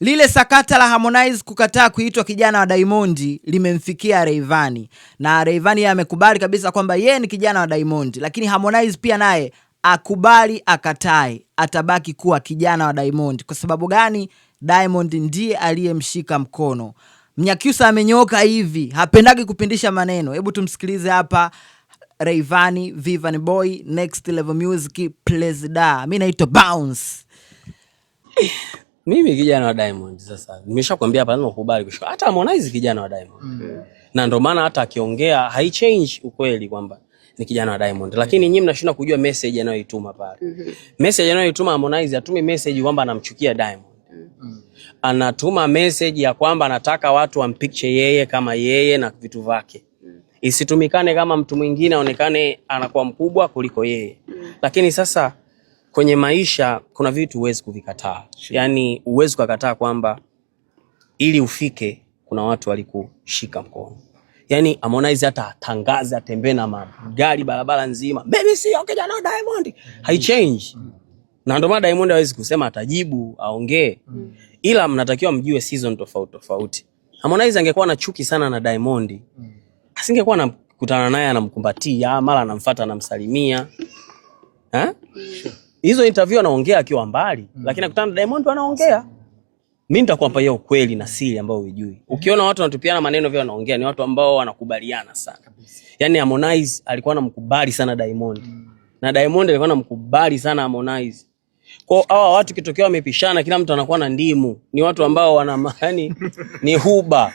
Lile sakata la Harmonize kukataa kuitwa kijana wa Diamond limemfikia Rayvanny. Na Rayvanny amekubali kabisa kwamba yeye ni kijana wa Diamond, lakini Harmonize pia naye akubali akatae, atabaki kuwa kijana wa Diamond. Kwa sababu gani? Diamond ndiye aliyemshika mkono. Mnyakyusa amenyoka hivi, hapendagi kupindisha maneno. Hebu tumsikilize hapa Rayvanny, Vivian Boy, Next Level Music, Plezda. Mimi naitwa Bounce. Mimi kijana wa Diamond sasa. Nimeshakwambia hapa lazima ukubali kushuka. Hata Harmonize kijana wa Diamond. Na ndio maana hata akiongea haichange ukweli kwamba ni kijana wa Diamond. Lakini nyinyi mnashinda kujua message anayoituma pale. Message anayoituma Harmonize atumi message kwamba anamchukia Diamond. Anatuma message ya kwamba anataka watu wampicture yeye kama yeye na vitu vyake. Isitumikane kama mtu mwingine aonekane anakuwa mkubwa kuliko yeye. Lakini sasa kwenye maisha kuna vitu huwezi kuvikataa. Yaani huwezi kukataa kwamba ili ufike kuna watu walikushika mkono. Yaani Harmonize hata atangaze atembee na magari barabara nzima, "Baby sio kijana wa Diamond." Haichange. Na ndio maana Diamond hawezi kusema atajibu, aongee. Ila mnatakiwa mjue season tofauti tofauti. Harmonize angekuwa na chuki sana na Diamond, asingekuwa anakutana naye anamkumbatia, mara anamfuata anamsalimia. Hizo interview anaongea akiwa mbali, lakini akutana na Diamond anaongea. Mimi nitakupa hiyo ukweli na siri ambayo hujui. Ukiona watu wanatupiana maneno vile wanaongea ni watu ambao wanakubaliana sana. Yaani Harmonize alikuwa anamkubali sana Diamond. Na Diamond alikuwa anamkubali sana Harmonize. Kwa hawa watu kitokea wamepishana kila mtu anakuwa na ndimu. Ni watu ambao wana yani ni huba.